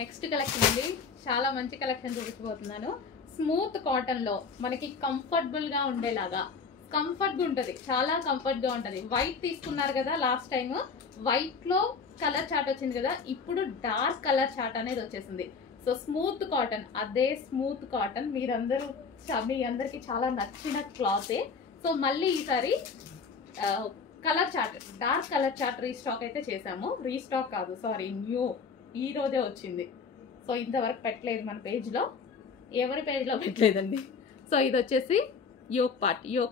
Next collection అండి, చాలా మంచి కలెక్షన్ చూపించబోతున్నాను. స్మూత్ కాటన్ లో మనకి కంఫర్టబుల్ గా ఉండేలాగా, కంఫర్ట్ గా ఉంటది, చాలా కంఫర్ట్ గా ఉంటది. వైట్ తీసుకున్నారు కదా లాస్ట్ టైం, వైట్ లో కలర్ చార్ట్ వచ్చింది కదా, ఇప్పుడు డార్క్ కలర్ చార్ట్ అనేది వచ్చేసింది. సో స్మూత్ కాటన్, అదే స్మూత్ కాటన్ మీ అందరికి చాలా నచ్చిన క్లాతే. సో మళ్ళీ ఈసారి colour chart, dark colour chart restock అయితే చేసాము. రీస్టాక్ కాదు, సారీ, న్యూ, ఈ రోజే వచ్చింది. సో ఇంతవరకు పెట్టలేదు మన పేజ్లో, ఎవరి పేజ్లో పెట్టలేదండి. సో ఇది వచ్చేసి యోక్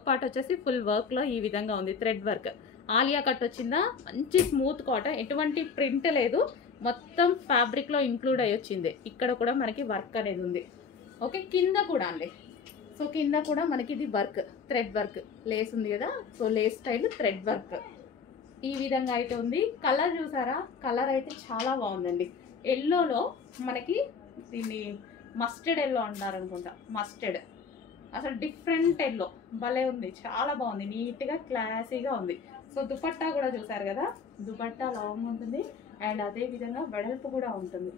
పార్ట్ వచ్చేసి ఫుల్ వర్క్లో ఈ విధంగా ఉంది. థ్రెడ్ వర్క్, ఆలియా కట్ వచ్చిందా, మంచి స్మూత్ కాటన్, ఎటువంటి ప్రింట్ లేదు, మొత్తం ఫ్యాబ్రిక్లో ఇంక్లూడ్ అయ్యి వచ్చింది. ఇక్కడ కూడా మనకి వర్క్ అనేది ఉంది. ఓకే, కింద కూడా అండి. సో కింద కూడా మనకి ఇది వర్క్, థ్రెడ్ వర్క్, లేస్ ఉంది కదా, so Lay's style thread work ఈ విధంగా అయితే ఉంది. కలర్ చూసారా, కలర్ అయితే చాలా బాగుందండి. ఎల్లోలో మనకి దీన్ని మస్టర్డ్ ఎల్లో అంటారు అనుకుంటా, మస్టర్డ్, అసలు డిఫరెంట్ ఎల్లో, భలే ఉంది, చాలా బాగుంది, నీట్గా క్లాసీగా ఉంది. సో దుపట్టా కూడా చూసారు కదా, దుపట్టా లాంగ్ ఉంటుంది అండ్ అదే విధంగా వెడల్పు కూడా ఉంటుంది,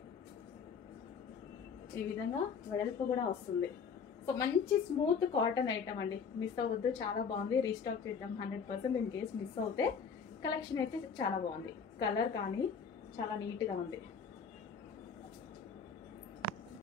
ఈ విధంగా వెడల్పు కూడా వస్తుంది. సో మంచి స్మూత్ కాటన్ ఐటమ్ అండి, మిస్ అవ్వద్దు, చాలా బాగుంది. రీస్టాక్ చేద్దాం 100%. ఇన్ కేస్ మిస్ అవుతే కలెక్షన్ అయితే చాలా బాగుంది, కలర్ కానీ చాలా నీట్గా ఉంది.